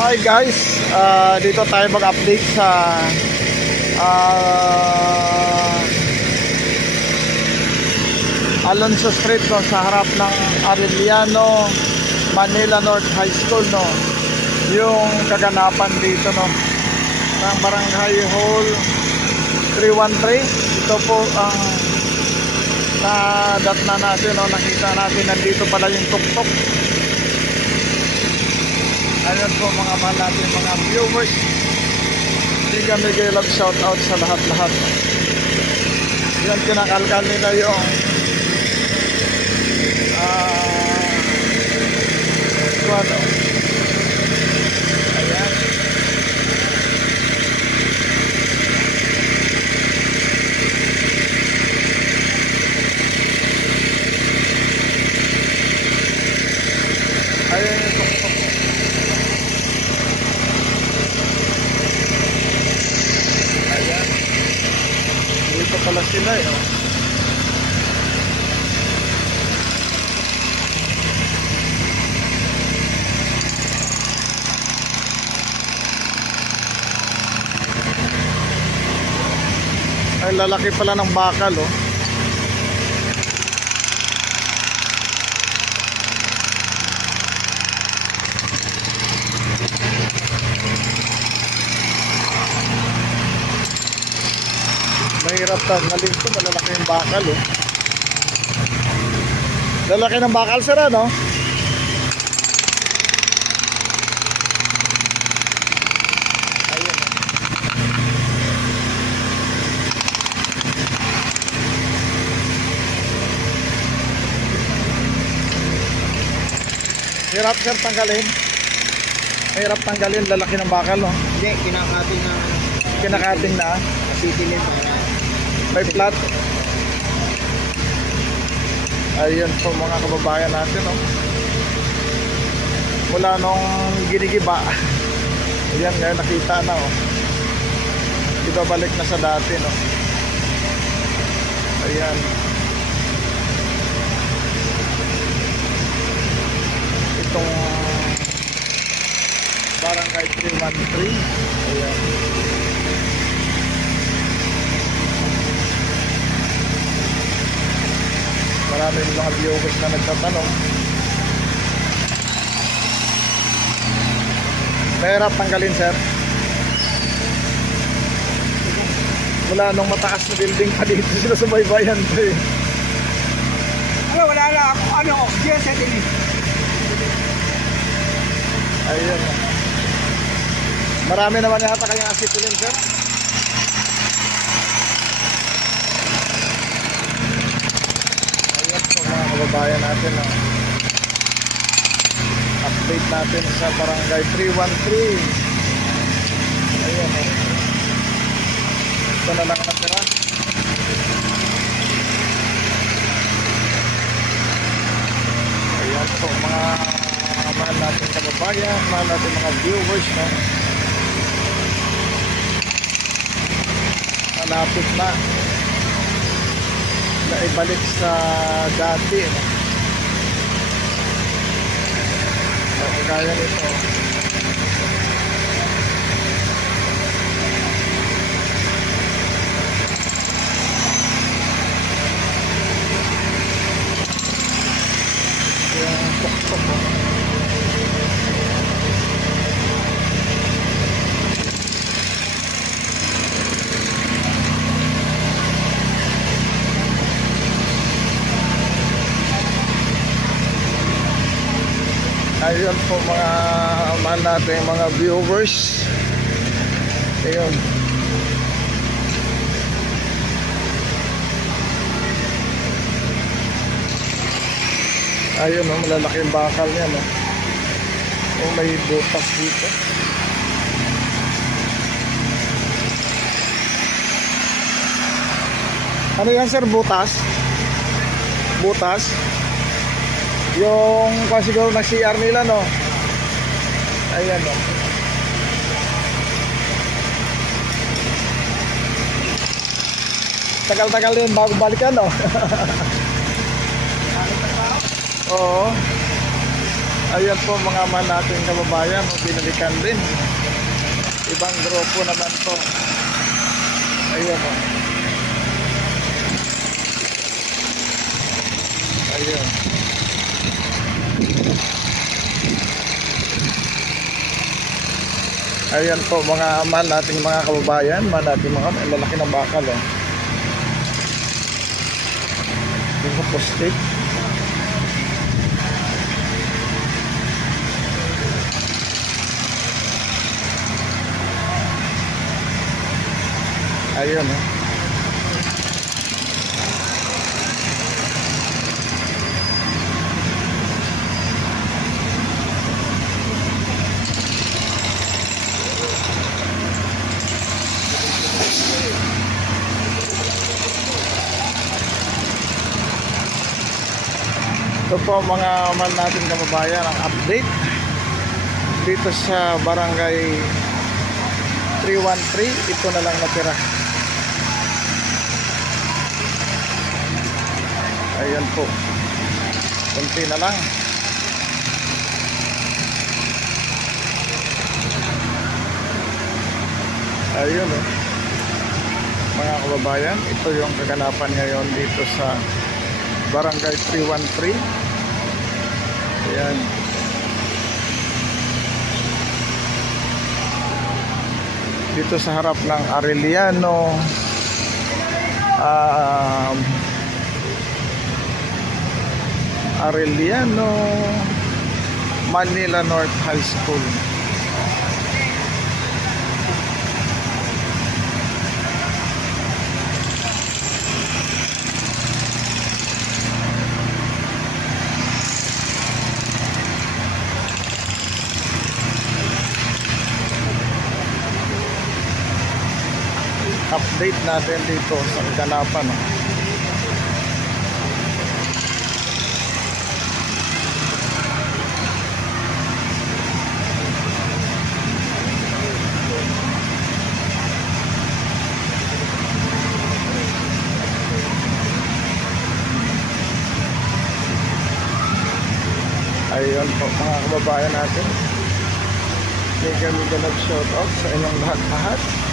Hi guys, dito tayo mag-update sa Alonso Street, no, sa harap ng Arellano Manila North High School, no. Yung kaganapan dito, no, ng Barangay Hall 313. Ito po ang na-datna natin, no. Nakita natin nandito pala yung tuktok. Ayan po mga mahal natin mga viewers. Mega love shout out sa lahat-lahat. Yan, kinakalkal nila yung ano. Ayan. Ayan yung tuktok. Dito pala sila eh. Ay, lalaki pala ng bakal, oh. Mahirap tanggalin ito, malalaki yung bakal, oh. Lalaki ng bakal, sir, ano? Ayan, oh. Hirap, sir, tanggalin. Mahirap tanggalin, lalaki ng bakal, oh. Hindi, kinakating na. Kinakating na. Sitilin pa. May flat. Ayun po mga kababayan natin, oh. Mula nung ginigiba. Ayan, ngayon nakita na, oh. Ito balik na sa dati, no. Ayan. Itong Barangay 313. Ayan. Marami yung mga viewers na nagtatanong. Mahirap tanggalin, sir. Wala nung mataas na building pa dito sila sa baybayan pa eh. Wala na ako. Ano? Yes, din. Ayun. Marami naman yata kayong asitulin, sir. Mga kababayan natin, oh. Update natin sa Barangay 313. Ayan, oh. Ito na lang natira. Ayan po mga mahal natin kababayan, mahal natin mga viewers, no? Malapit na ibalik sa dati, no? Kaya nito. Yung tuktok, oh. Ayun po mga mahal natin mga viewers. Ayun. Ayun, oh, malalaki yung bakal niya, no? Oh, may butas dito. Ano yan, sir? Butas? Butas? Yung siguro na CR nila, no? Ayan, no? Tagal-tagal din bago balikan, no? Oo. Ayan po mga man nating kababayan, binalikan din. Ibang grupo naman po. Ayan o. Ayan. Ayan po mga man nating mga kababayan, man nating mga lalaki ng bakal o. Yung po posted. Ayun eh. Ito po mga man natin kababayan, ang update dito sa barangay 313. Ito na lang natira. Ayan po, kunti na lang. Ayun oh. Mga kababayan, ito yung kaganapan ngayon dito sa barangay 313. Ayan. Dito sa harap ng Arellano Arellano Manila North High School. Update natin dito sa kaganapan. Ayun po mga kababayan natin. Mega nag-shout out sa inyong lahat-lahat.